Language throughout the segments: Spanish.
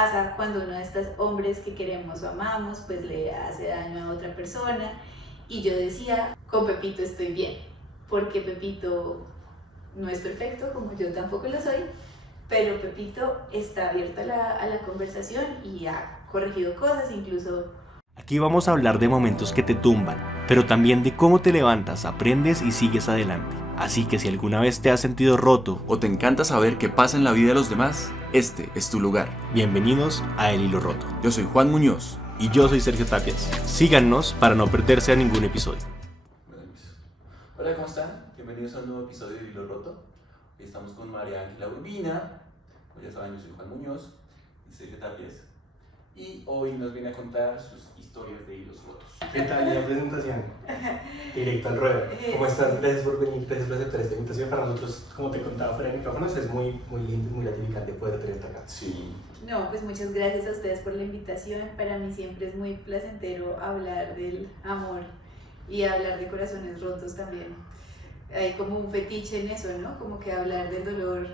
pasa cuando uno de estos hombres que queremos o amamos pues le hace daño a otra persona. Y yo decía, con Pepito estoy bien, porque Pepito no es perfecto, como yo tampoco lo soy, pero Pepito está abierto a la conversación y ha corregido cosas, incluso. Aquí vamos a hablar de momentos que te tumban, pero también de cómo te levantas, aprendes y sigues adelante. Así que si alguna vez te has sentido roto o te encanta saber qué pasa en la vida de los demás, este es tu lugar. bienvenidos a El Hilo Roto. Yo soy Juan Muñoz. Y yo soy Sergio Tapias. Síganos para no perderse a ningún episodio. Hola, ¿cómo están? Bienvenidos a un nuevo episodio de Hilo Roto. Hoy estamos con María Ángela Urbina. Como ya saben, yo soy Juan Muñoz y Sergio Tapias. Y hoy nos viene a contar sus historias de hilos rotos. ¿Qué tal la presentación? Directo al ruedo. ¿Cómo estás? Gracias por venir, gracias por aceptar esta invitación. Para nosotros, como te contaba fuera de micrófonos, es muy lindo y muy gratificante poder tenerte acá. Sí. No, pues muchas gracias a ustedes por la invitación. Para mí siempre es muy placentero hablar del amor y hablar de corazones rotos también. Hay como un fetiche en eso, ¿no? Como que hablar del dolor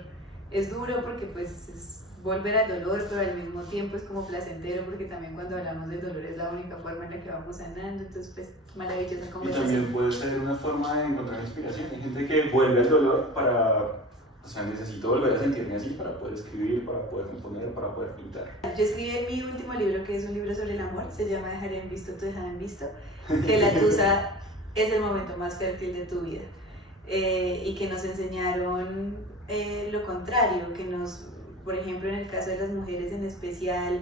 es duro porque pues es volver al dolor, pero al mismo tiempo es como placentero porque también cuando hablamos del dolor es la única forma en la que vamos sanando. Entonces pues maravillosa Y conversación. también puede ser una forma de encontrar inspiración. Hay gente que vuelve al dolor para, o sea, necesito volver a sentirme así para poder escribir, para poder componer, para poder pintar. Yo escribí mi último libro, que es un libro sobre el amor, se llama Dejar en visto tu dejar en visto, que la tusa es el momento más fértil de tu vida, y que nos enseñaron lo contrario, que nos, por ejemplo en el caso de las mujeres en especial,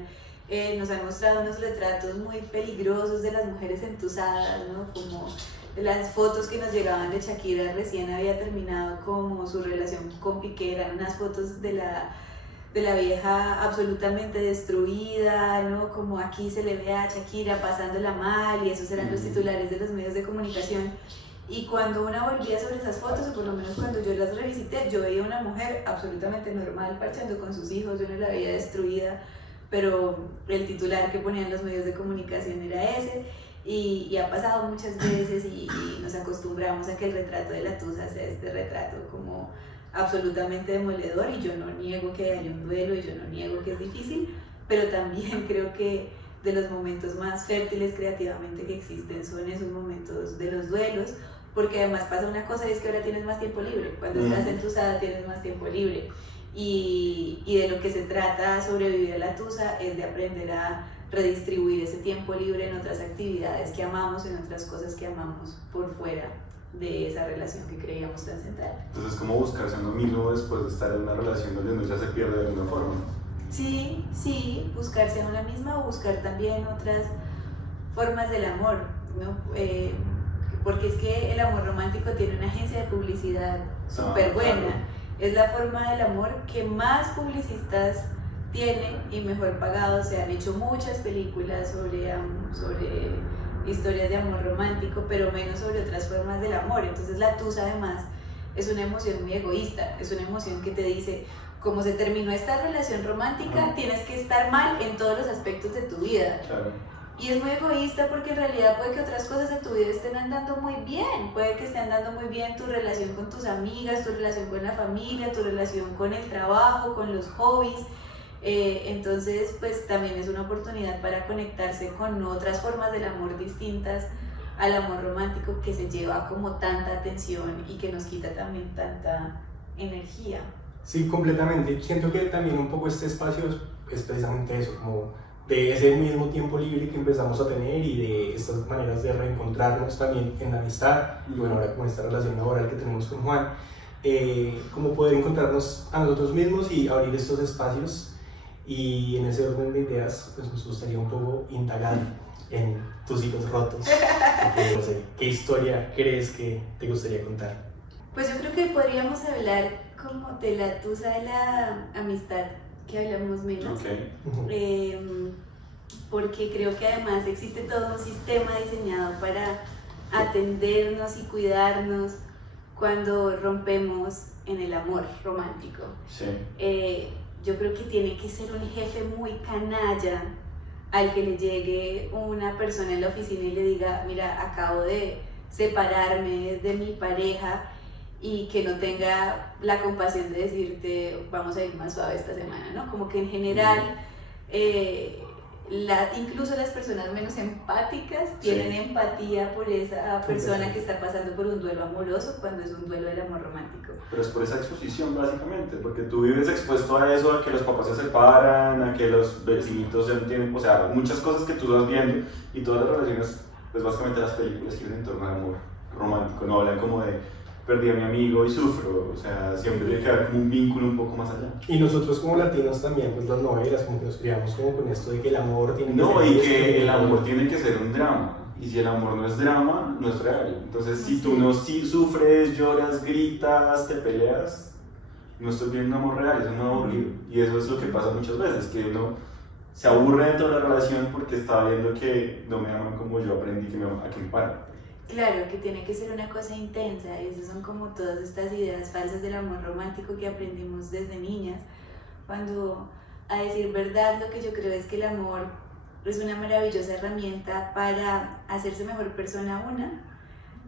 nos han mostrado unos retratos muy peligrosos de las mujeres entusadas, ¿no? Como las fotos que nos llegaban de Shakira, recién había terminado como su relación con Piqué, eran unas fotos de la vieja absolutamente destruida, ¿no? Como aquí se le ve a Shakira pasándola mal, y esos eran los titulares de los medios de comunicación. Y cuando una volvía sobre esas fotos, o por lo menos cuando yo las revisité, yo veía una mujer absolutamente normal parchando con sus hijos, yo no la veía destruida, pero el titular que ponían los medios de comunicación era ese. Y ha pasado muchas veces y nos acostumbramos a que el retrato de la tusa sea este retrato como absolutamente demoledor, y yo no niego que hay un duelo y yo no niego que es difícil, pero también creo que de los momentos más fértiles creativamente que existen son esos momentos de los duelos, porque además pasa una cosa, y es que ahora tienes más tiempo libre. Cuando estás entusada tienes más tiempo libre, y de lo que se trata sobrevivir a la tusa es de aprender a redistribuir ese tiempo libre en otras actividades que amamos, en otras cosas que amamos por fuera de esa relación que creíamos tan central. Entonces, ¿cómo buscarse a uno mismo después de estar en una relación donde uno ya se pierde de alguna forma? Sí, buscarse a una misma o buscar también otras formas del amor, ¿no? Porque es que el amor romántico tiene una agencia de publicidad súper buena. Claro. Es la forma del amor que más publicistas tienen y mejor pagados. Se han hecho muchas películas sobre historias de amor romántico, pero menos sobre otras formas del amor. Entonces la tusa además es una emoción muy egoísta, es una emoción que te dice, como se terminó esta relación romántica, tienes que estar mal en todos los aspectos de tu vida. Claro. Y es muy egoísta porque en realidad puede que otras cosas de tu vida estén andando muy bien, puede que esté andando muy bien tu relación con tus amigas, tu relación con la familia, tu relación con el trabajo, con los hobbies. Entonces pues también es una oportunidad para conectarse con otras formas del amor distintas al amor romántico, que se lleva como tanta atención y que nos quita también tanta energía. Sí, completamente. Siento que también un poco este espacio es precisamente eso, como de ese mismo tiempo libre que empezamos a tener y de estas maneras de reencontrarnos también en la amistad, y bueno, ahora con esta relación laboral que tenemos con Juan, como poder encontrarnos a nosotros mismos y abrir estos espacios. Y en ese orden de ideas, pues nos gustaría un poco indagar en tus hilos rotos. Porque, no sé, ¿qué historia crees que te gustaría contar? Pues yo creo que podríamos hablar como de la tusa de la amistad, que hablamos menos. Porque creo que además existe todo un sistema diseñado para atendernos y cuidarnos cuando rompemos en el amor romántico. Sí. Yo creo que tiene que ser un jefe muy canalla al que le llegue una persona en la oficina y le diga, mira, acabo de separarme de mi pareja, y que no tenga la compasión de decirte, vamos a ir más suave esta semana, ¿no? Como que en general incluso las personas menos empáticas tienen empatía por esa persona que está pasando por un duelo amoroso cuando es un duelo del amor romántico. Pero es por esa exposición básicamente, porque tú vives expuesto a eso, a que los papás se separan, a que los vecinitos ya no tienen, o sea, muchas cosas que tú vas viendo y todas las relaciones, pues básicamente las películas giran en torno al amor romántico, no hablan como de perdí a mi amigo y sufro, o sea, siempre tiene que haber como un vínculo un poco más allá. Y nosotros como latinos también, pues las novelas, como que nos criamos como con esto de que el amor tiene que No, ser y esto, que el amor tiene que ser un drama, y si el amor no es drama, no es real. Entonces, si tú no sufres, lloras, gritas, te peleas, no estás viendo un amor real, es un amor aburrido. Y eso es lo que pasa muchas veces, que uno se aburre dentro de la relación porque está viendo que no me aman como yo aprendí que a que me paran. Claro, que tiene que ser una cosa intensa, y esas son como todas estas ideas falsas del amor romántico que aprendimos desde niñas, cuando, a decir verdad, lo que yo creo es que el amor es una maravillosa herramienta para hacerse mejor persona una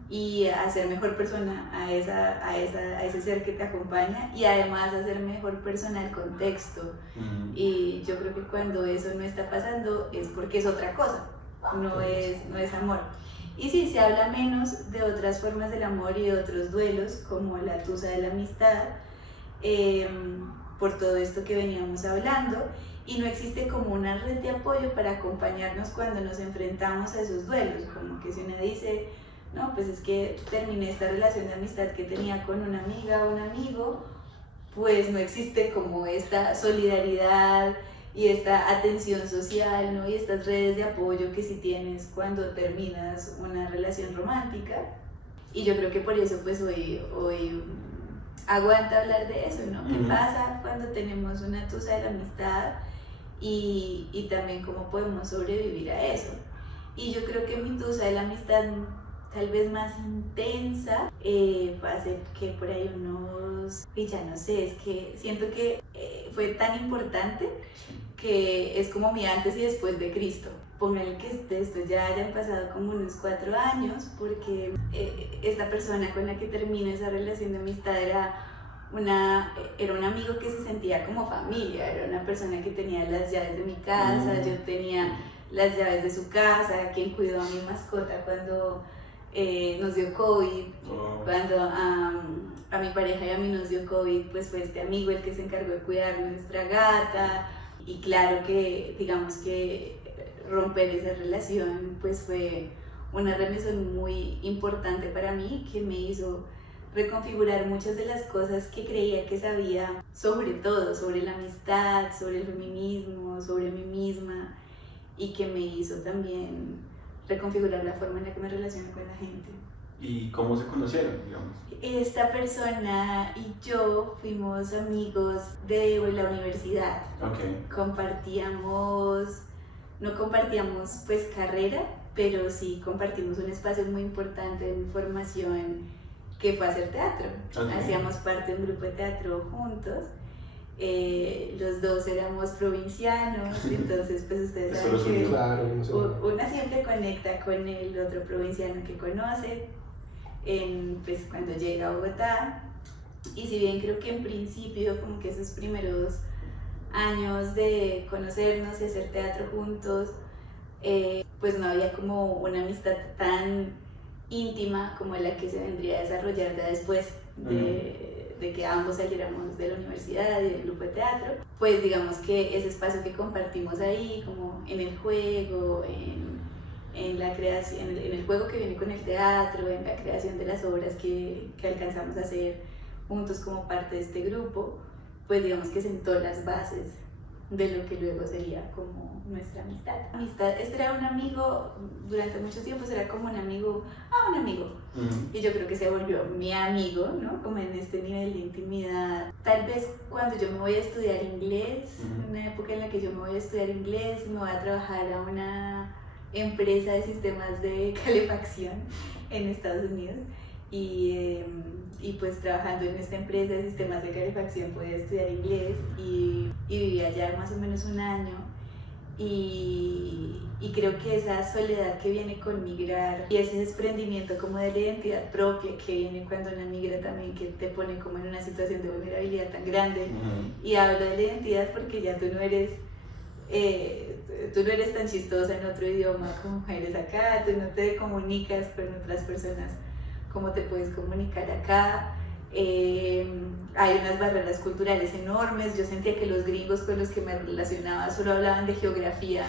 y hacer mejor persona a ese ser que te acompaña, y además hacer mejor persona el contexto. Y yo creo que cuando eso no está pasando es porque es otra cosa, no es amor. Y sí, se habla menos de otras formas del amor y de otros duelos, como la tusa de la amistad, por todo esto que veníamos hablando, y no existe como una red de apoyo para acompañarnos cuando nos enfrentamos a esos duelos, como que si uno dice, no, pues es que terminé esta relación de amistad que tenía con una amiga o un amigo, pues no existe como esta solidaridad y esta atención social, ¿no? Y estas redes de apoyo que sí tienes cuando terminas una relación romántica. Y yo creo que por eso pues hoy aguanta hablar de eso, ¿no? ¿Qué pasa cuando tenemos una tusa de la amistad y también cómo podemos sobrevivir a eso? Y yo creo que mi tusa de la amistad tal vez más intensa va a ser que por ahí y ya no sé, es que siento que fue tan importante que es como mi antes y después de Cristo. Póngale que de esto ya hayan pasado como unos 4 años, porque esta persona con la que termino esa relación de amistad era un amigo que se sentía como familia, era una persona que tenía las llaves de mi casa, yo tenía las llaves de su casa, quien cuidó a mi mascota cuando nos dio COVID, cuando a mi pareja y a mí nos dio COVID, pues fue este amigo el que se encargó de cuidar nuestra gata. Y claro que, digamos que romper esa relación pues fue una remesión muy importante para mí, que me hizo reconfigurar muchas de las cosas que creía que sabía, sobre todo sobre la amistad, sobre el feminismo, sobre mí misma, y que me hizo también reconfigurar la forma en la que me relaciono con la gente. ¿Y cómo se conocieron, digamos? Esta persona y yo fuimos amigos de la universidad. Okay. No compartíamos pues carrera, pero sí compartimos un espacio muy importante de mi formación, que fue hacer teatro. Okay. Hacíamos parte de un grupo de teatro juntos. Los dos éramos provincianos, entonces pues ustedes saben que una siempre conecta con el otro provinciano que conoce, pues cuando llega a Bogotá. Y si bien creo que en principio como que esos primeros años de conocernos y hacer teatro juntos, pues no había como una amistad tan íntima como la que se vendría a desarrollar ya después de que ambos saliéramos de la universidad y del grupo de teatro. Pues digamos que ese espacio que compartimos ahí, como en el juego, en la creación, en el juego que viene con el teatro, en la creación de las obras que alcanzamos a hacer juntos como parte de este grupo, pues digamos que sentó las bases de lo que luego sería como nuestra amistad. Este era un amigo, durante mucho tiempo era como un amigo, y yo creo que se volvió mi amigo, ¿no? Como en este nivel de intimidad. Tal vez cuando yo me voy a estudiar inglés, una época en la que yo me voy a estudiar inglés, me voy a trabajar a una empresa de sistemas de calefacción en Estados Unidos, y pues trabajando en esta empresa de sistemas de calefacción podía estudiar inglés y viví allá más o menos un año, y creo que esa soledad que viene con migrar y ese desprendimiento como de la identidad propia que viene cuando una migra también, que te pone como en una situación de vulnerabilidad tan grande, y hablo de la identidad porque ya tú no eres tú no eres tan chistosa en otro idioma como eres acá, tú no te comunicas con otras personas como te puedes comunicar acá. Hay unas barreras culturales enormes. Yo sentía que los gringos con los que me relacionaba solo hablaban de geografía,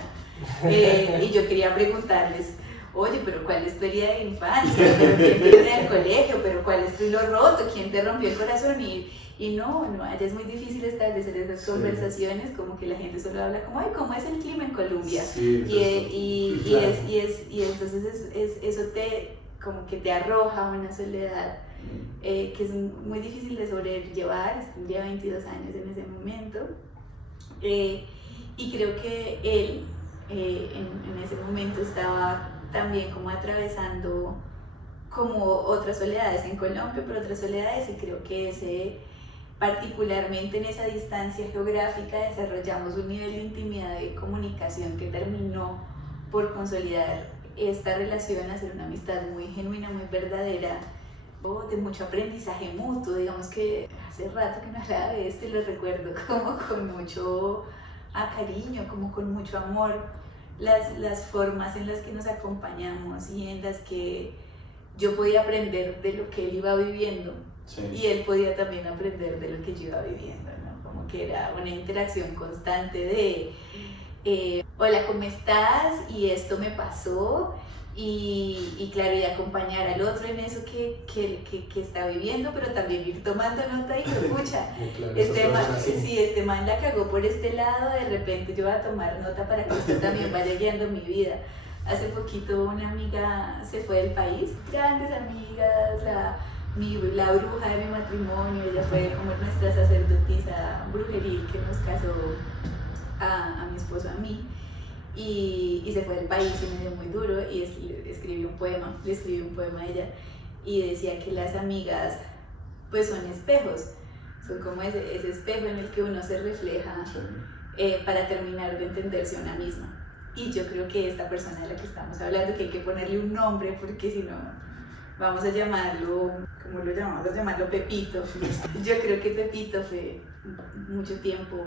y yo quería preguntarles, oye, pero ¿cuál es tu herida de infancia? ¿Pero quién te viene del colegio? ¿Pero cuál es tu hilo roto? ¿Quién te rompió el corazón? Y no, allá es muy difícil establecer esas conversaciones, como que la gente solo habla como, ay, ¿cómo es el clima en Colombia? Sí, y entonces eso como que te arroja una soledad que es muy difícil de sobrellevar. Tendría 22 años en ese momento, y creo que él en ese momento estaba también como atravesando como otras soledades en Colombia, pero otras soledades, y creo que particularmente en esa distancia geográfica desarrollamos un nivel de intimidad de comunicación que terminó por consolidar esta relación, hacer una amistad muy genuina, muy verdadera, de mucho aprendizaje mutuo. Digamos que hace rato que no hablaba de esto y lo recuerdo como con mucho cariño, como con mucho amor, las formas en las que nos acompañamos y en las que yo podía aprender de lo que él iba viviendo, sí, y él podía también aprender de lo que yo iba viviendo, ¿no? Como que era una interacción constante de hola, ¿cómo estás? Y esto me pasó, y claro, y acompañar al otro en eso que está viviendo, pero también ir tomando nota y escucha, claro, este man la cagó por este lado, de repente yo voy a tomar nota para que usted también vaya guiando mi vida. Hace poquito una amiga se fue del país, grandes amigas, la bruja de mi matrimonio, ella fue como nuestra sacerdotisa brujeril que nos casó a mi esposo, a mí, y se fue del país y me dio muy duro, y le escribí un poema a ella, y decía que las amigas pues son espejos, son como ese espejo en el que uno se refleja, para terminar de entenderse a una misma. Y yo creo que esta persona de la que estamos hablando, que hay que ponerle un nombre, porque si no vamos a llamarlo, ¿cómo lo llamamos? Vamos a llamarlo Pepito. Yo creo que Pepito fue mucho tiempo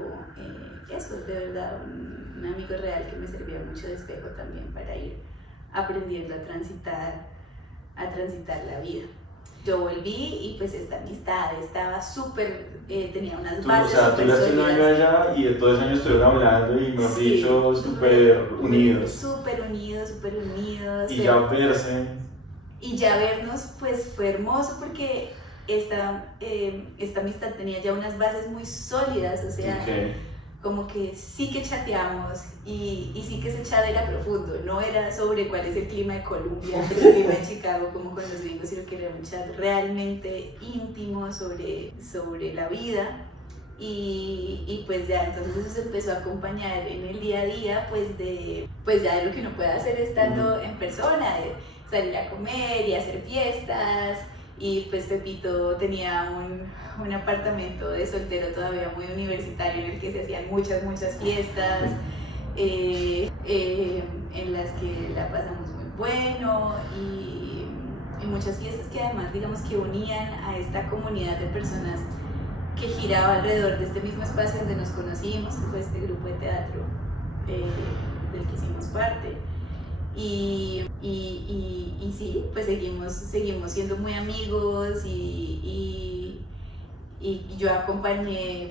eso, de verdad, un amigo real que me servía mucho de espejo también para ir aprendiendo a transitar la vida. Yo volví y pues esta amistad estaba súper, tenía unas bases. O sea, tú llegaste un año allá y de todo ese año estuvieron hablando y me has dicho súper unidos. Súper unidos. Y ya verse. Y ya vernos pues fue hermoso, porque esta amistad tenía ya unas bases muy sólidas, o sea, como que sí que chateamos y sí que ese chat era profundo, no era sobre cuál es el clima de Colombia, el clima de Chicago como con los gringos, sino que era un chat realmente íntimo sobre la vida, y pues ya entonces eso se empezó a acompañar en el día a día pues ya de lo que uno puede hacer estando en persona, de salir a comer y hacer fiestas. Y pues Pepito tenía un apartamento de soltero todavía muy universitario, en el que se hacían muchas fiestas, en las que la pasamos muy bueno, y muchas fiestas que además, digamos, que unían a esta comunidad de personas que giraba alrededor de este mismo espacio donde nos conocimos, que fue este grupo de teatro del que hicimos parte. Y sí, pues seguimos siendo muy amigos, y yo acompañé,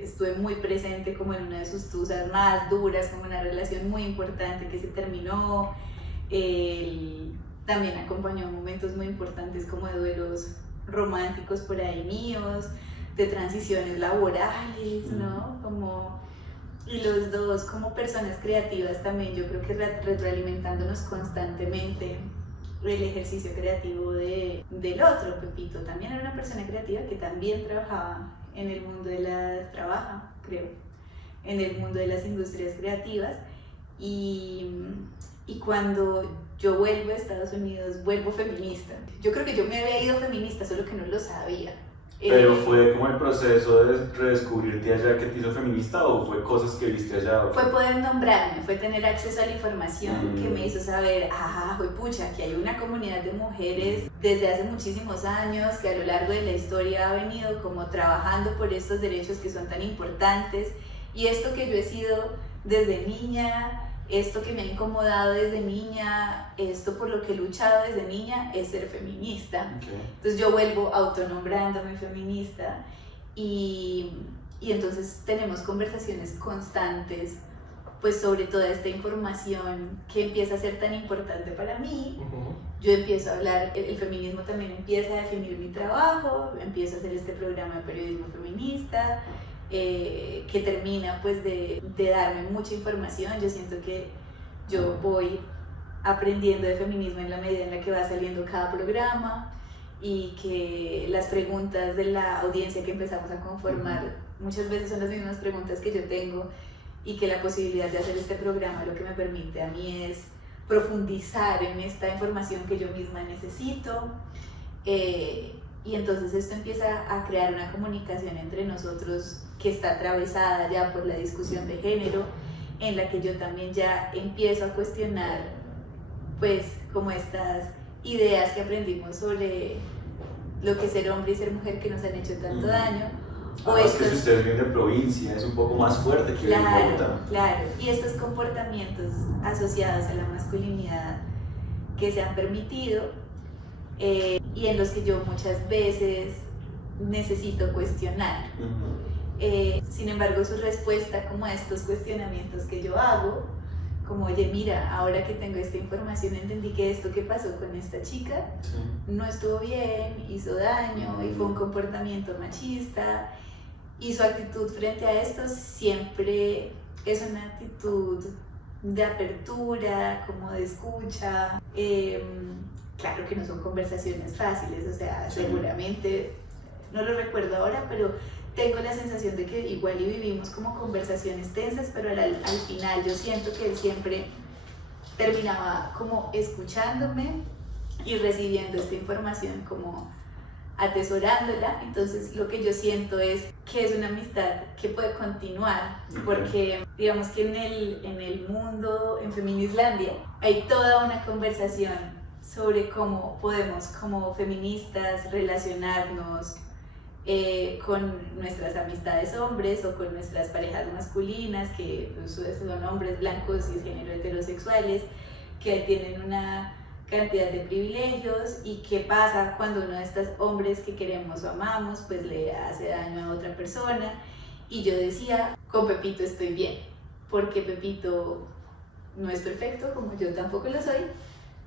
estuve muy presente como en una de sus tusas más duras, como una relación muy importante que se terminó. Él también acompañó momentos muy importantes como de duelos románticos por ahí míos, de transiciones laborales, ¿no? Y los dos como personas creativas también, yo creo que retroalimentándonos constantemente el ejercicio creativo del otro. Pepito también era una persona creativa que también trabajaba en el mundo en el mundo de las industrias creativas, y cuando yo vuelvo a Estados Unidos, vuelvo feminista. Yo creo que yo me había ido feminista, solo que no lo sabía. ¿Pero fue como el proceso de redescubrirte allá que te hizo feminista, o fue cosas que viste allá? Fue poder nombrarme, fue tener acceso a la información que me hizo saber, pucha, que hay una comunidad de mujeres desde hace muchísimos años que a lo largo de la historia ha venido como trabajando por estos derechos que son tan importantes, y esto que yo he sido desde niña, esto que me ha incomodado desde niña, esto por lo que he luchado desde niña es ser feminista. Okay. Entonces yo vuelvo autonombrándome feminista y entonces tenemos conversaciones constantes pues sobre toda esta información que empieza a ser tan importante para mí. Yo empiezo a hablar, el feminismo también empieza a definir mi trabajo, empiezo a hacer este programa de periodismo feminista, que termina pues de darme mucha información. Yo siento que yo voy aprendiendo de feminismo en la medida en la que va saliendo cada programa y que las preguntas de la audiencia que empezamos a conformar muchas veces son las mismas preguntas que yo tengo, y que la posibilidad de hacer este programa lo que me permite a mí es profundizar en esta información que yo misma necesito, y entonces esto empieza a crear una comunicación entre nosotros que está atravesada ya por la discusión de género, en la que yo también ya empiezo a cuestionar pues como estas ideas que aprendimos sobre lo que es ser hombre y ser mujer que nos han hecho tanto daño. Es que si ustedes vienen de provincia es un poco más fuerte que Claro, y estos comportamientos asociados a la masculinidad que se han permitido y en los que yo muchas veces necesito cuestionar. Sin embargo, su respuesta como a estos cuestionamientos que yo hago, como oye, mira, ahora que tengo esta información entendí que esto que pasó con esta chica no estuvo bien, hizo daño y fue un comportamiento machista, y su actitud frente a esto siempre es una actitud de apertura, como de escucha. Claro que no son conversaciones fáciles, o sea, seguramente, no lo recuerdo ahora, pero tengo la sensación de que igual y vivimos como conversaciones tensas, pero al final yo siento que él siempre terminaba como escuchándome y recibiendo esta información como atesorándola. Entonces lo que yo siento es que es una amistad que puede continuar, porque digamos que en el mundo, en Feminislandia, hay toda una conversación sobre cómo podemos como feministas relacionarnos con nuestras amistades hombres o con nuestras parejas masculinas, que son hombres blancos y género heterosexuales, que tienen una cantidad de privilegios, y qué pasa cuando uno de estos hombres que queremos o amamos pues le hace daño a otra persona. Y yo decía, con Pepito estoy bien, porque Pepito no es perfecto, como yo tampoco lo soy,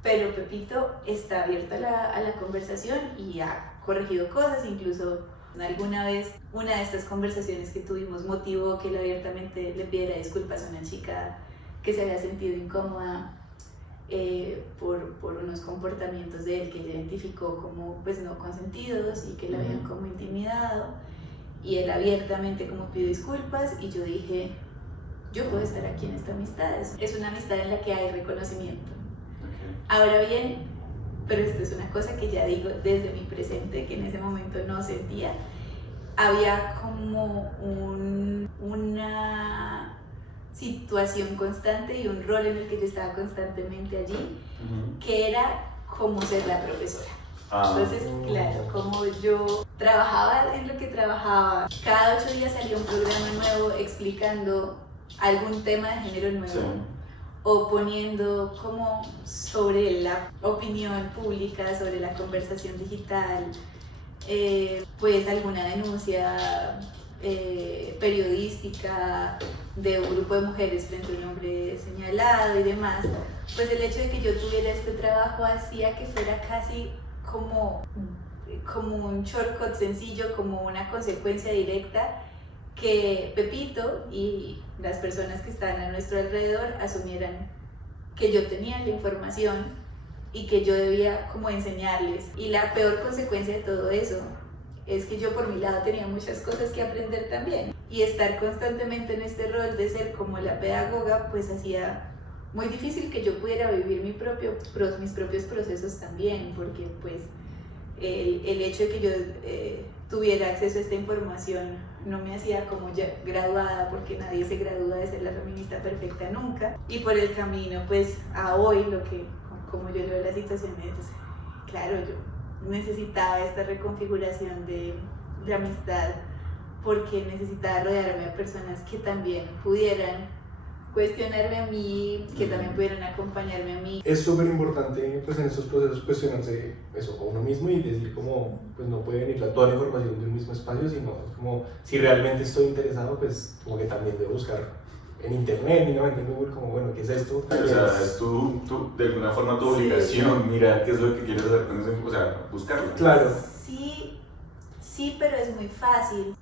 pero Pepito está abierto a la conversación y ha corregido cosas. Incluso alguna vez una de estas conversaciones que tuvimos motivó que él abiertamente le pidiera disculpas a una chica que se había sentido incómoda por unos comportamientos de él que ella identificó como pues no consentidos y que le habían como intimidado, y él abiertamente como pidió disculpas, y yo dije, yo puedo estar aquí en esta amistad, es una amistad en la que hay reconocimiento. Ahora bien, pero esto es una cosa que ya digo desde mi presente, que en ese momento no sentía, había como una situación constante y un rol en el que yo estaba constantemente allí, que era como ser la profesora. Entonces, claro, como yo trabajaba en lo que trabajaba, cada 8 días salía un programa nuevo explicando algún tema de género nuevo, o poniendo como sobre la opinión pública, sobre la conversación digital, pues alguna denuncia periodística de un grupo de mujeres frente a un hombre señalado y demás. Pues el hecho de que yo tuviera este trabajo hacía que fuera casi como un shortcut sencillo, como una consecuencia directa, que Pepito y las personas que estaban a nuestro alrededor asumieran que yo tenía la información y que yo debía como enseñarles. Y la peor consecuencia de todo eso es que yo por mi lado tenía muchas cosas que aprender también, y estar constantemente en este rol de ser como la pedagoga pues hacía muy difícil que yo pudiera vivir mis propios procesos también, porque pues el hecho de que yo tuviera acceso a esta información no me hacía como ya graduada, porque nadie se gradúa de ser la feminista perfecta nunca, y por el camino pues a hoy lo que, como yo leo la situación, es claro, yo necesitaba esta reconfiguración de amistad, porque necesitaba rodearme de personas que también pudieran cuestionarme a mí, que también pudieran acompañarme a mí. Es súper importante pues en estos procesos cuestionarse eso a uno mismo y decir como pues no puede venir toda la información de un mismo espacio, sino como si realmente estoy interesado pues como que también debo buscar en internet, en Google, como bueno, ¿qué es esto? O sea, es de alguna forma tu obligación mirar qué es lo que quieres hacer con eso, o sea, buscarlo. Claro. Sí, pero es muy fácil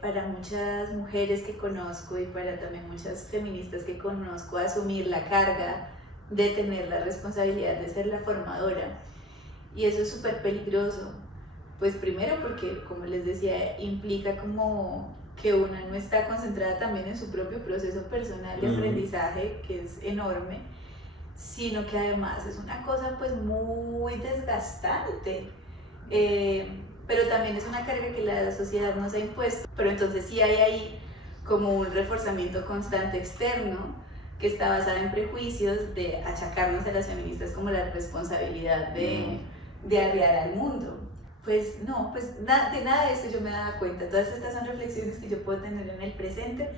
para muchas mujeres que conozco y para también muchas feministas que conozco asumir la carga de tener la responsabilidad de ser la formadora. Y eso es súper peligroso. Pues primero porque, como les decía, implica como que una no está concentrada también en su propio proceso personal de aprendizaje, que es enorme, sino que además es una cosa pues muy desgastante. Pero también es una carga que la sociedad nos ha impuesto. Pero entonces sí hay ahí como un reforzamiento constante externo que está basado en prejuicios de achacarnos a las feministas como la responsabilidad de arrear al mundo. Pues no, pues de nada de esto yo me daba cuenta. Todas estas son reflexiones que yo puedo tener en el presente.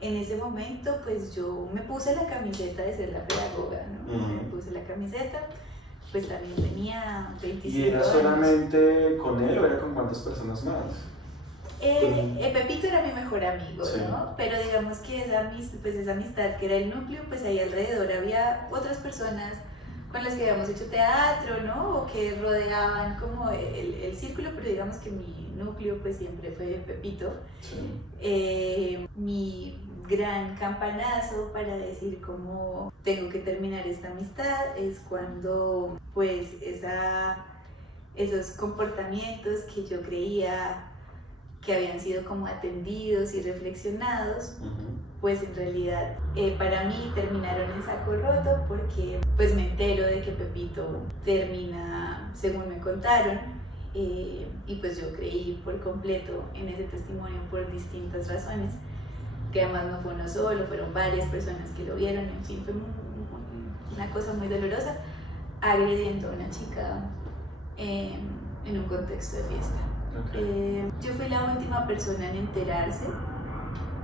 En ese momento pues yo me puse la camiseta de ser la pedagoga, ¿no? Me puse la camiseta. Pues también tenía 25 ¿Y era años. solamente con él o era con cuántas personas más? Pepito era mi mejor amigo, sí. ¿no? Pero digamos que esa amistad que era el núcleo, pues ahí alrededor había otras personas con las que habíamos hecho teatro, ¿no? O que rodeaban como el círculo, pero digamos que mi núcleo pues siempre fue Pepito. Sí. Mi gran campanazo para decir cómo tengo que terminar esta amistad es cuando pues esos comportamientos que yo creía que habían sido como atendidos y reflexionados, pues en realidad para mí terminaron en saco roto porque pues me entero de que Pepito termina según me contaron y pues yo creí por completo en ese testimonio por distintas razones, que además no fue uno solo, fueron varias personas que lo vieron, en fin, fue una cosa muy dolorosa, agrediendo a una chica en un contexto de fiesta. Okay. Yo fui la última persona en enterarse,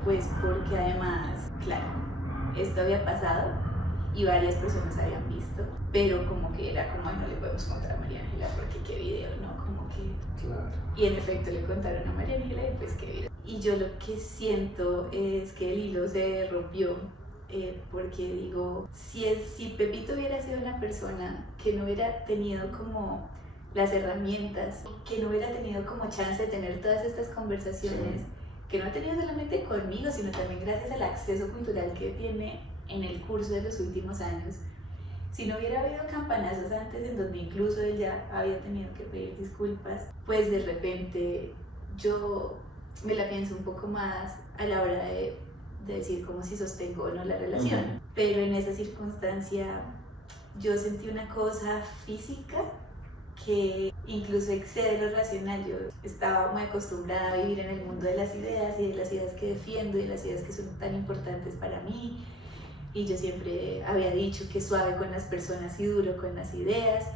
pues porque además, claro, esto había pasado y varias personas habían visto, pero como que era como, ay, no le podemos contar a María Ángela porque qué video, ¿no? Como que... Claro. Y en efecto le contaron a María Ángela y pues qué video. Y yo lo que siento es que el hilo se rompió, porque digo, si Pepito hubiera sido una persona que no hubiera tenido como las herramientas, que no hubiera tenido como chance de tener todas estas conversaciones, que no ha tenido solamente conmigo, sino también gracias al acceso cultural que tiene en el curso de los últimos años, si no hubiera habido campanazos antes en donde incluso él ya había tenido que pedir disculpas, pues de repente yo me la pienso un poco más a la hora de decir como si sostengo o no la relación. Pero en esa circunstancia yo sentí una cosa física que incluso excede lo racional. Yo estaba muy acostumbrada a vivir en el mundo de las ideas y de las ideas que defiendo y de las ideas que son tan importantes para mí. Y yo siempre había dicho que suave con las personas y duro con las ideas.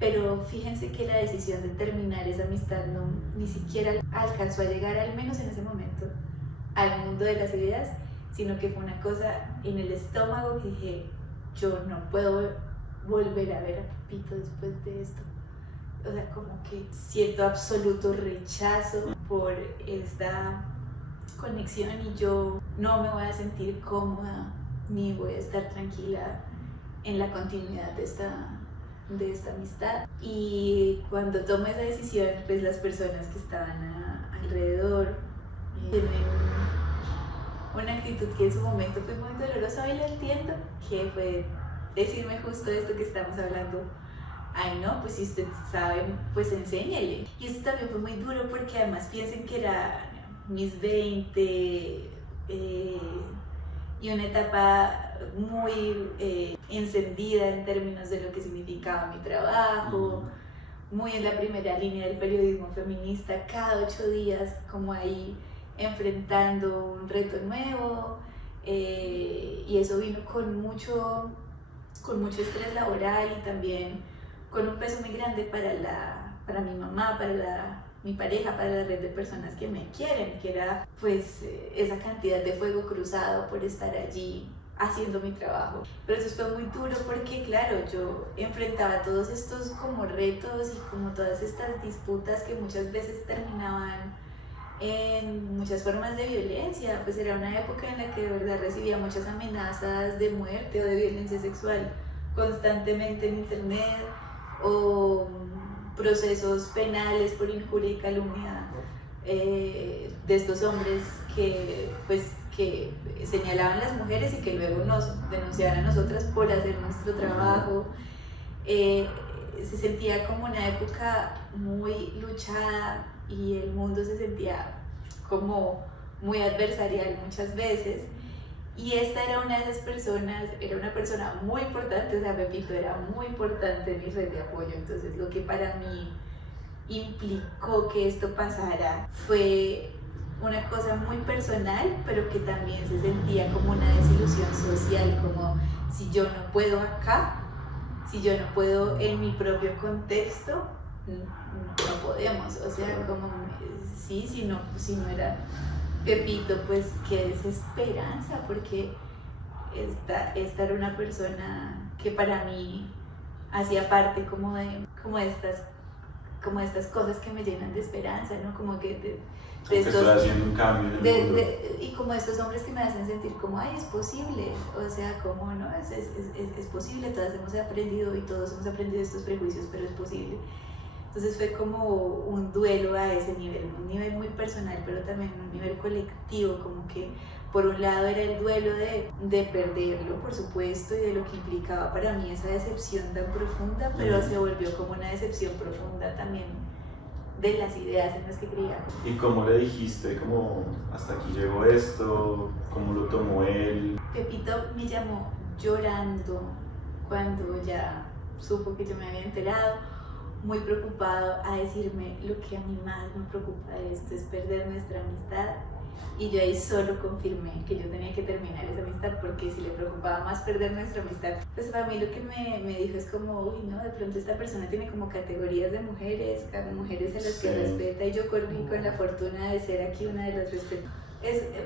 Pero fíjense que la decisión de terminar esa amistad ni siquiera alcanzó a llegar, al menos en ese momento, al mundo de las ideas, sino que fue una cosa en el estómago que dije, yo no puedo volver a ver a Pepito después de esto. O sea, como que siento absoluto rechazo por esta conexión y yo no me voy a sentir cómoda ni voy a estar tranquila en la continuidad de esta amistad. Y cuando tomo esa decisión, pues las personas que estaban alrededor tienen una actitud que en su momento fue muy dolorosa, hoy lo entiendo, que fue decirme justo esto que estamos hablando. Ay no, pues si usted sabe, pues enséñele. Y esto también fue muy duro porque además piensen que era mis 20 y una etapa muy encendida en términos de lo que significaba mi trabajo, muy en la primera línea del periodismo feminista, cada 8 días como ahí enfrentando un reto nuevo, y eso vino con mucho estrés laboral y también con un peso muy grande para mi mamá, para mi pareja, para la red de personas que me quieren, que era pues esa cantidad de fuego cruzado por estar allí haciendo mi trabajo. Pero eso fue muy duro porque claro, yo enfrentaba todos estos como retos y como todas estas disputas que muchas veces terminaban en muchas formas de violencia. Pues era una época en la que de verdad recibía muchas amenazas de muerte o de violencia sexual constantemente en internet, o procesos penales por injuria y calumnia de estos hombres que señalaban a las mujeres y que luego nos denunciaban a nosotras por hacer nuestro trabajo. Se sentía como una época muy luchada y el mundo se sentía como muy adversarial muchas veces. Y esta era una de esas personas, era una persona muy importante, o sea, Pepito era muy importante en mi red de apoyo. Entonces lo que para mí implicó que esto pasara fue una cosa muy personal, pero que también se sentía como una desilusión social, como si yo no puedo acá, si yo no puedo en mi propio contexto, no podemos. O sea, como sí, si no era Pepito, pues qué desesperanza, porque esta era una persona que para mí hacía parte como de estas cosas que me llenan de esperanza, ¿no? Como que de estos, estoy haciendo un cambio en el mundo. Y como estos hombres que me hacen sentir como, ay, es posible, o sea, como no, es posible, todas hemos aprendido y todos hemos aprendido estos prejuicios, pero es posible. Entonces fue como un duelo a ese nivel, un nivel muy personal, pero también un nivel colectivo, como que por un lado era el duelo de perderlo, por supuesto, y de lo que implicaba para mí esa decepción tan profunda, pero se volvió como una decepción profunda también de las ideas en las que creía. ¿Y cómo le dijiste, como hasta aquí llegó esto? ¿Cómo lo tomó él? Pepito me llamó llorando cuando ya supo que yo me había enterado, muy preocupado, a decirme: lo que a mí más me preocupa de esto es perder nuestra amistad. Y yo ahí solo confirmé que yo tenía que terminar esa amistad, porque si le preocupaba más perder nuestra amistad, pues para mí lo que me dijo es como, uy, no, de pronto esta persona tiene como categorías de mujeres, mujeres a las que respeta, y yo corrí con la fortuna de ser aquí una de las respetadas.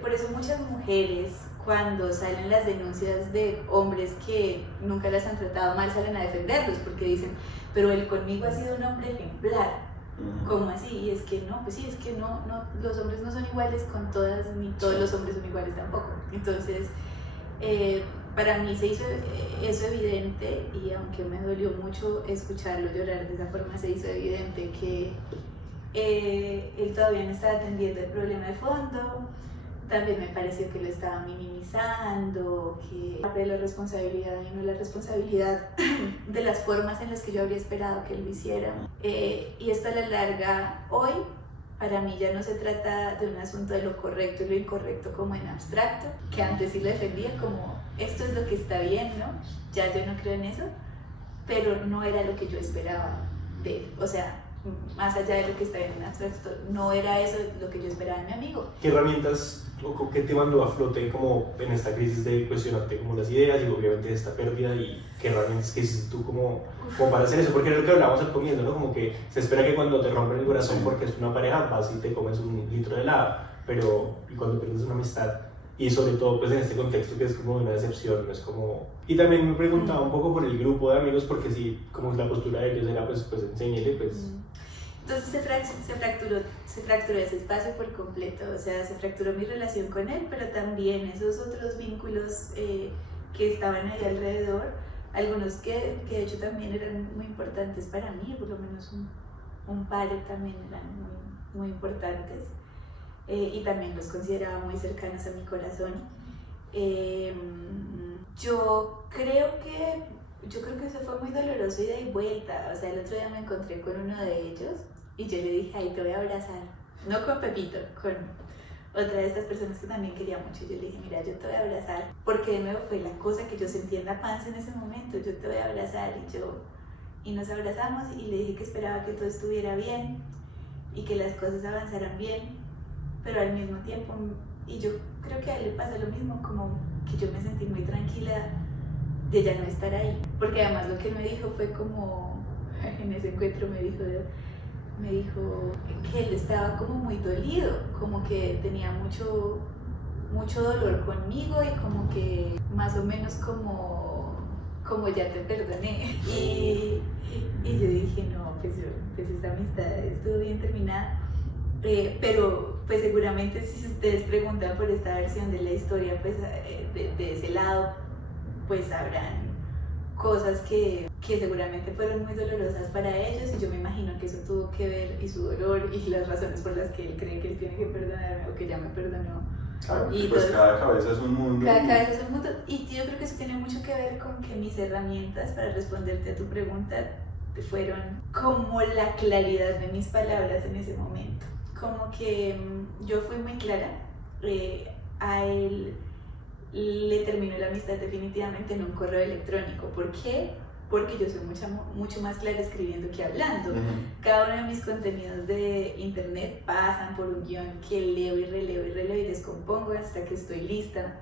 Por eso muchas mujeres, cuando salen las denuncias de hombres que nunca las han tratado mal, salen a defenderlos, porque dicen, pero él conmigo ha sido un hombre ejemplar. ¿Cómo así? Y es que no, pues sí, es que no, los hombres no son iguales con todas, ni todos los hombres son iguales tampoco. Entonces, para mí se hizo eso evidente, y aunque me dolió mucho escucharlo llorar de esa forma, se hizo evidente que él todavía no estaba atendiendo el problema de fondo. También me pareció que lo estaba minimizando, que parte de la responsabilidad y no la responsabilidad de las formas en las que yo habría esperado que él lo hiciera. Y esto a la larga, hoy, para mí ya no se trata de un asunto de lo correcto y lo incorrecto como en abstracto, que antes sí lo defendía como esto es lo que está bien, ¿no? Ya yo no creo en eso, pero no era lo que yo esperaba de él. O sea, más allá de lo que está bien en abstracto, no era eso lo que yo esperaba de mi amigo. ¿Qué herramientas o qué te mandó a flote como en esta crisis de cuestionarte como las ideas y obviamente de esta pérdida, y qué herramientas que hiciste tú como para hacer eso? Porque es lo que hablábamos al comienzo, ¿no? Como que se espera que cuando te rompen el corazón porque es una pareja vas y te comes un litro de helado, pero y cuando pierdes una amistad, y sobre todo pues en este contexto que es como una decepción, no es como... Y también me preguntaba un poco por el grupo de amigos, porque sí, como la postura de ellos era pues enséñele pues... Entonces se fracturó ese espacio por completo, o sea, se fracturó mi relación con él, pero también esos otros vínculos que estaban ahí alrededor, algunos que de hecho también eran muy importantes para mí, por lo menos un par también eran muy importantes, y también los consideraba muy cercanos a mi corazón. Yo creo que eso fue muy doloroso, ida y vuelta. O sea, el otro día me encontré con uno de ellos y yo le dije, ay, te voy a abrazar. No con Pepito, con otra de estas personas que también quería mucho. Yo le dije, mira, yo te voy a abrazar, porque de nuevo fue la cosa que yo sentía en la panza en ese momento. Yo te voy a abrazar, y nos abrazamos, y le dije que esperaba que todo estuviera bien y que las cosas avanzaran bien, pero al mismo tiempo, y yo creo que a él le pasó lo mismo, como que yo me sentí muy tranquila de ya no estar ahí, porque además lo que él me dijo fue como, en ese encuentro me dijo, me dijo que él estaba como muy dolido, como que tenía mucho dolor conmigo y como que más o menos como ya te perdoné. Y yo dije, no, pues esta amistad estuvo bien terminada. Pero pues seguramente si ustedes preguntan por esta versión de la historia, pues de ese lado, pues sabrán cosas que seguramente fueron muy dolorosas para ellos, y yo me imagino que eso tuvo que ver, y su dolor y las razones por las que él cree que él tiene que perdonarme o que ya me perdonó. Claro, Y pues entonces, cada cabeza es un mundo. cada cabeza es un mundo, y yo creo que eso tiene mucho que ver con que mis herramientas para responderte a tu pregunta fueron como la claridad de mis palabras en ese momento. Como que yo fui muy clara, a él le terminó la amistad definitivamente en un correo electrónico. ¿Por qué? Porque yo soy mucho más clara escribiendo que hablando. Cada uno de mis contenidos de internet pasan por un guión que leo y releo y descompongo hasta que estoy lista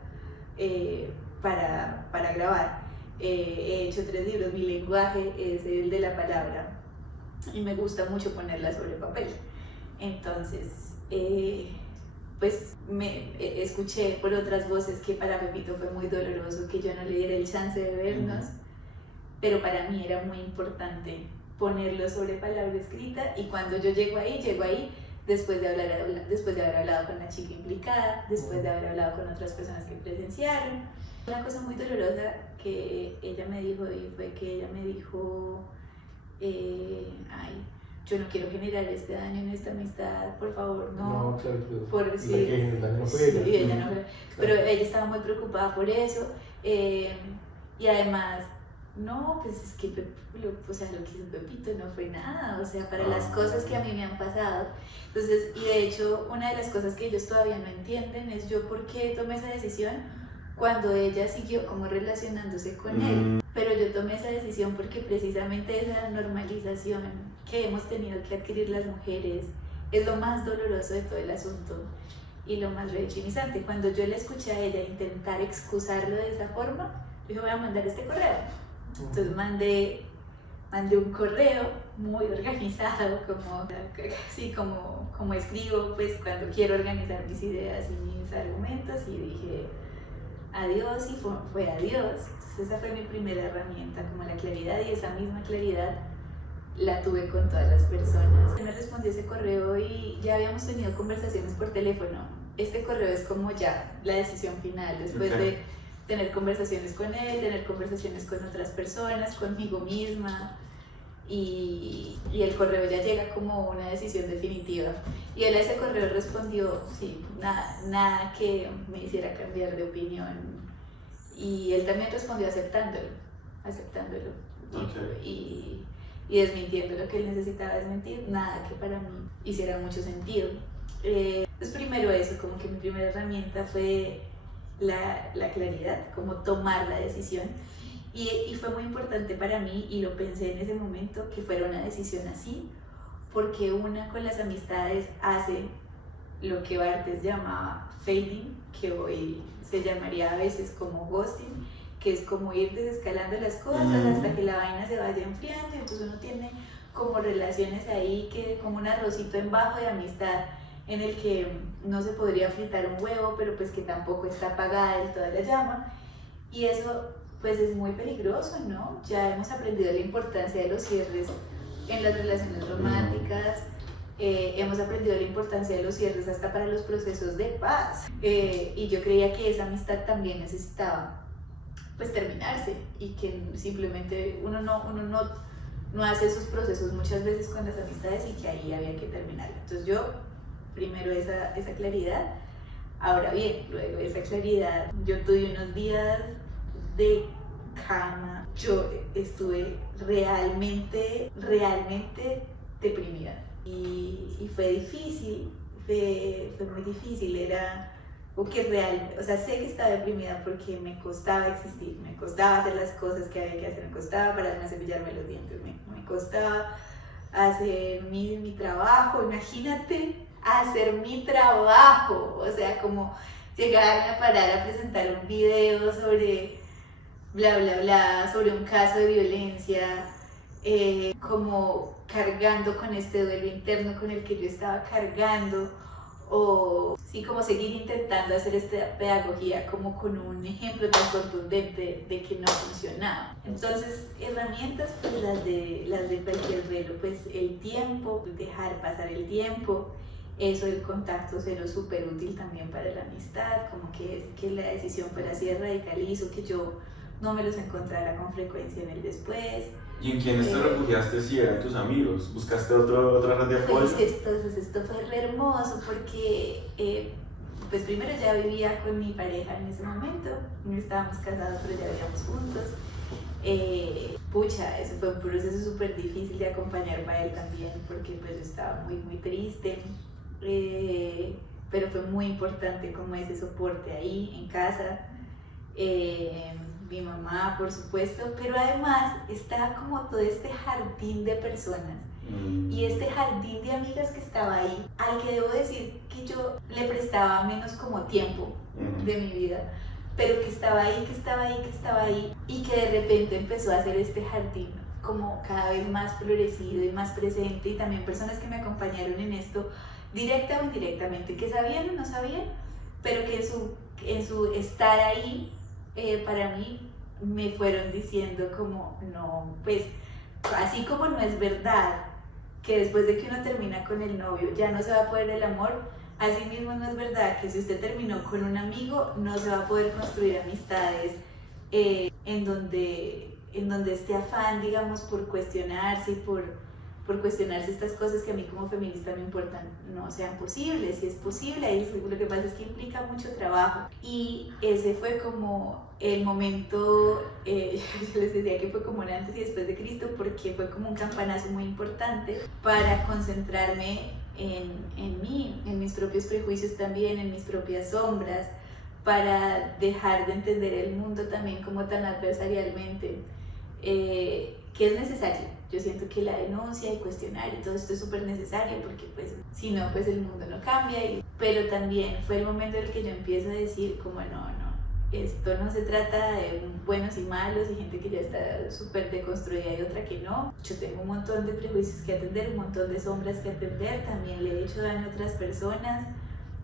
para grabar. He hecho 3 libros, mi lenguaje es el de la palabra y me gusta mucho ponerla sobre papel. Entonces, pues me escuché por otras voces que para Pepito fue muy doloroso que yo no le diera el chance de vernos, pero para mí era muy importante ponerlo sobre palabra escrita, y cuando yo llego ahí después de haber hablado con la chica implicada, después de haber hablado con otras personas que presenciaron. Una cosa muy dolorosa que ella me dijo, y fue que ella me dijo, ay, yo no quiero generar este daño en esta amistad, por favor, no. No, claro, Por sí, el daño no fue ella. Sí, ella no fue, Claro. pero ella estaba muy preocupada por eso, y además, no, pues es que lo que hizo Pepito no fue nada, o sea, para las cosas que a mí me han pasado. Entonces, y de hecho, una de las cosas que ellos todavía no entienden es yo por qué tomé esa decisión cuando ella siguió como relacionándose con él. Pero yo tomé esa decisión porque precisamente esa normalización que hemos tenido que adquirir las mujeres es lo más doloroso de todo el asunto y lo más revictimizante. Cuando yo le escuché a ella intentar excusarlo de esa forma, dije, voy a mandar este correo. Entonces mandé un correo muy organizado, como escribo pues cuando quiero organizar mis ideas y mis argumentos, y dije adiós, y fue adiós. Entonces esa fue mi primera herramienta, como la claridad, y esa misma claridad la tuve con todas las personas. Me respondió ese correo y ya habíamos tenido conversaciones por teléfono. Este correo es como ya la decisión final, después de tener conversaciones con él, tener conversaciones con otras personas, conmigo misma, y el correo ya llega como una decisión definitiva. Y él a ese correo respondió, sí, nada que me hiciera cambiar de opinión, y él también respondió aceptándolo, y desmintiendo lo que él necesitaba desmentir, nada que para mí hiciera mucho sentido. Pues primero eso, como que mi primera herramienta fue la claridad, como tomar la decisión, y fue muy importante para mí, y lo pensé en ese momento, que fuera una decisión así, porque una con las amistades hace lo que Barthes llamaba fading, que hoy se llamaría a veces como ghosting, que es como ir desescalando las cosas hasta que la vaina se vaya enfriando, y entonces uno tiene como relaciones ahí, que como un arrocito en bajo de amistad, en el que no se podría fritar un huevo, pero pues que tampoco está apagada del todo la llama, y eso pues es muy peligroso, ¿no? Ya hemos aprendido la importancia de los cierres en las relaciones románticas, hemos aprendido la importancia de los cierres hasta para los procesos de paz, y yo creía que esa amistad también necesitaba pues terminarse, y que simplemente uno no hace esos procesos muchas veces con las amistades, y que ahí había que terminarlo. Entonces yo, primero esa claridad. Ahora bien, luego de esa claridad, yo tuve unos días de cama, yo estuve realmente deprimida, y fue difícil, fue muy difícil, era porque realmente, o sea, sé que estaba deprimida porque me costaba existir, me costaba hacer las cosas que había que hacer, me costaba pararme a cepillarme los dientes, me costaba hacer mi trabajo, imagínate, hacer mi trabajo, o sea, como llegarme a parar a presentar un video sobre bla bla bla, sobre un caso de violencia, como cargando con este duelo interno con el que yo estaba cargando, o sí, como seguir intentando hacer esta pedagogía como con un ejemplo tan contundente de que no funcionaba. Entonces, herramientas pues las de cualquier duelo, pues el tiempo, dejar pasar el tiempo, eso del contacto cero súper útil también para la amistad, como que la decisión fuera así de radical y hizo que yo no me los encontrara con frecuencia en el después. ¿Y en quiénes te refugiaste si eran tus amigos? ¿Buscaste otra red de apoyo? Pues esto fue re hermoso porque pues primero ya vivía con mi pareja en ese momento, no estábamos casados pero ya vivíamos juntos. Pucha, eso fue un proceso súper difícil de acompañar para él también porque pues yo estaba muy triste, pero fue muy importante como ese soporte ahí en casa. Mi mamá, por supuesto, pero además estaba como todo este jardín de personas y este jardín de amigas que estaba ahí, al que debo decir que yo le prestaba menos como tiempo de mi vida, pero que estaba ahí y que de repente empezó a hacer este jardín como cada vez más florecido y más presente, y también personas que me acompañaron en esto, directa o indirectamente, que sabían o no sabían, pero que en su estar ahí, para mí me fueron diciendo como no, pues así como no es verdad que después de que uno termina con el novio ya no se va a poder el amor, así mismo no es verdad que si usted terminó con un amigo no se va a poder construir amistades en donde este afán, digamos, por cuestionarse y por cuestionarse estas cosas que a mí como feminista me importan, no sean posibles. Si es posible, y lo que pasa es que implica mucho trabajo. Y ese fue como el momento, yo les decía que fue como un antes y después de Cristo, porque fue como un campanazo muy importante para concentrarme en mí, en mis propios prejuicios también, en mis propias sombras, para dejar de entender el mundo también como tan adversarialmente, que es necesario. Yo siento que la denuncia y cuestionar y todo esto es súper necesario porque pues si no, pues el mundo no cambia. Pero también fue el momento en el que yo empiezo a decir como no, esto no se trata de buenos y malos y gente que ya está súper deconstruida y otra que no. Yo tengo un montón de prejuicios que atender, un montón de sombras que atender, también le he hecho daño a otras personas.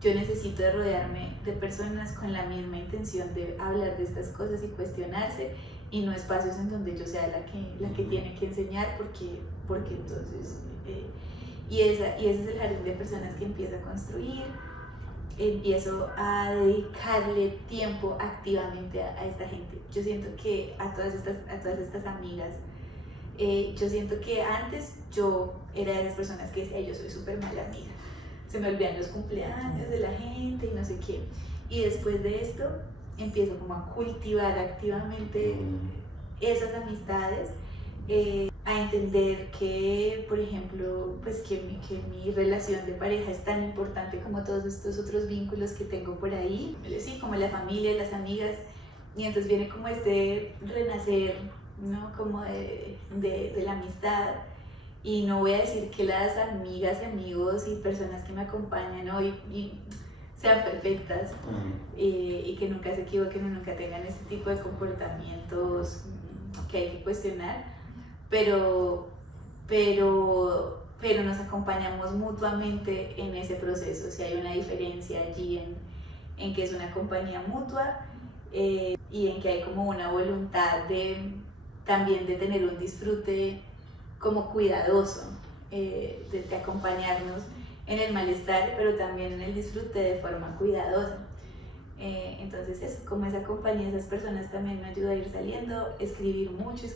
Yo necesito de rodearme de personas con la misma intención de hablar de estas cosas y cuestionarse, y no espacios en donde yo sea la que tiene que enseñar porque entonces y ese es el jardín de personas que empiezo a construir. Empiezo a dedicarle tiempo activamente a esta gente. Yo siento que a todas estas amigas, yo siento que antes yo era de las personas que decía yo soy súper mala amiga, se me olvidan los cumpleaños de la gente y no sé qué, y después de esto empiezo como a cultivar activamente esas amistades, a entender que, por ejemplo, pues que mi relación de pareja es tan importante como todos estos otros vínculos que tengo por ahí, sí, como la familia, las amigas, y entonces viene como este renacer, ¿no? Como de la amistad. Y no voy a decir que las amigas, amigos y personas que me acompañan hoy sean perfectas y que nunca se equivoquen o nunca tengan este tipo de comportamientos que hay que cuestionar, pero nos acompañamos mutuamente en ese proceso. Si hay una diferencia allí en que es una compañía mutua y en que hay como una voluntad también de tener un disfrute como cuidadoso, de acompañarnos en el malestar, pero también en el disfrute de forma cuidadosa. Entonces eso, como esa compañía, esas personas también me ayuda a ir saliendo, escribir mucho,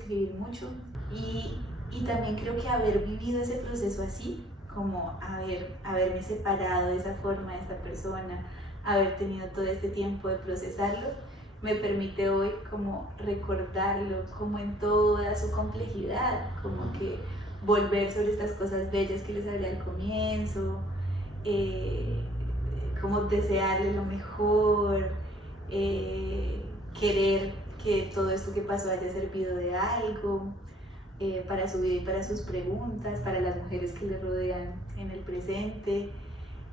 y también creo que haber vivido ese proceso así, como haberme separado de esa forma de esta persona, haber tenido todo este tiempo de procesarlo, me permite hoy como recordarlo como en toda su complejidad, como que volver sobre estas cosas bellas que les hablé al comienzo, como desearle lo mejor, querer que todo esto que pasó haya servido de algo para su vida y para sus preguntas, para las mujeres que le rodean en el presente.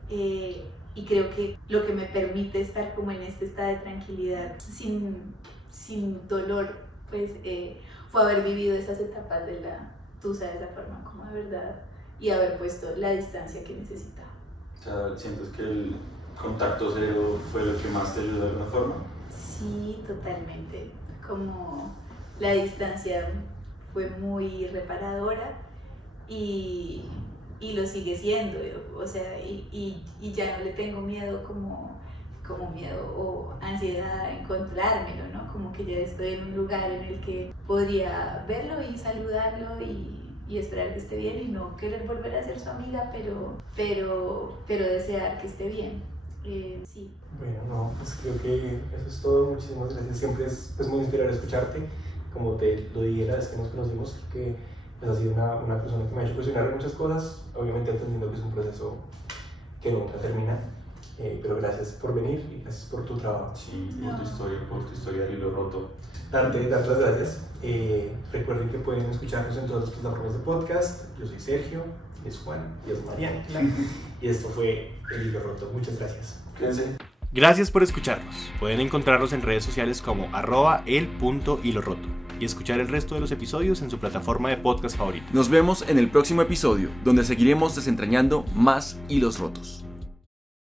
Y creo que lo que me permite estar como en este estado de tranquilidad sin dolor, pues fue haber vivido esas etapas tusa de esa forma, como de verdad, y haber puesto la distancia que necesitaba. O sea, ¿sientes que el contacto cero fue lo que más te ayudó de alguna forma? Sí, totalmente. Como la distancia fue muy reparadora y lo sigue siendo, o sea, y ya no le tengo miedo como miedo o ansiedad a encontrármelo, ¿no? Como que ya estoy en un lugar en el que podría verlo y saludarlo y esperar que esté bien y no querer volver a ser su amiga, pero desear que esté bien. Sí. Bueno, no, pues creo que eso es todo. Muchísimas gracias. Siempre es muy inspirador escucharte. Como te lo dije la vez que nos conocimos, que pues, has sido una persona que me ha hecho cuestionar muchas cosas, obviamente entendiendo que es un proceso que nunca termina. Pero gracias por venir y gracias por tu trabajo. Sí, por tu historia del hilo roto. Darte las gracias. Recuerden que pueden escucharnos en todas las plataformas de podcast. Yo soy Sergio, es Juan y es Mariana. Y esto fue El Hilo Roto. Muchas gracias. Quédense. Gracias por escucharnos. Pueden encontrarnos en redes sociales como @el.hiloroto y escuchar el resto de los episodios en su plataforma de podcast favorita. Nos vemos en el próximo episodio, donde seguiremos desentrañando más hilos rotos.